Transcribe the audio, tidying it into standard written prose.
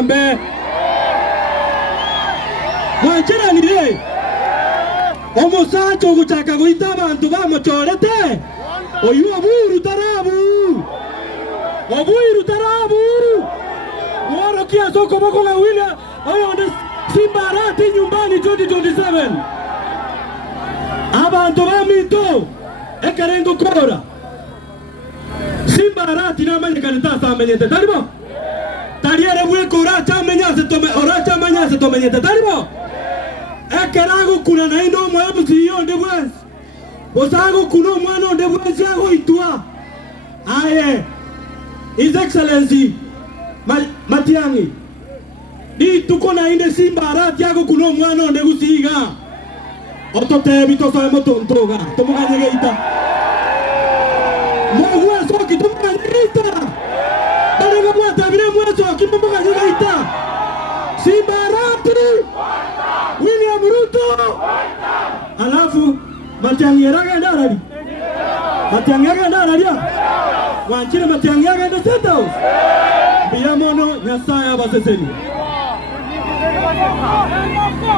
Harambe Wanjira nire Omusacho guchaka guita abantu bamuchorete Oyu Oburu tarabu Oburu tarabu Waro kia soko boko na wila Oyo ndes Simba Arati nyumbani 2027 Abantu bamito Ekarengo kora Simba Arati na manye kanita sa menyete taribo Tariere weko oracha manyase to menyete taribo Ekerago kuna na ino mwe msiyo ndebwezi Osago kuno mwano ndebwezi yago itua Aye His Excellency Matiang'i Di tuko na inde Simba Arati yago kuno mwano ndegusiga Ototebi tosa emotontoga Tomuga nyegeita Mwe soki tomuga nyegeita Barega mwata vile mwe soki tomuga nyegeita Simba Arati William Ruto Alafu Matiang'i eragenda arari Matiang'i agenda arari Wanjira Matiang'i agenda State House Biyamono Nyasaye abaseseni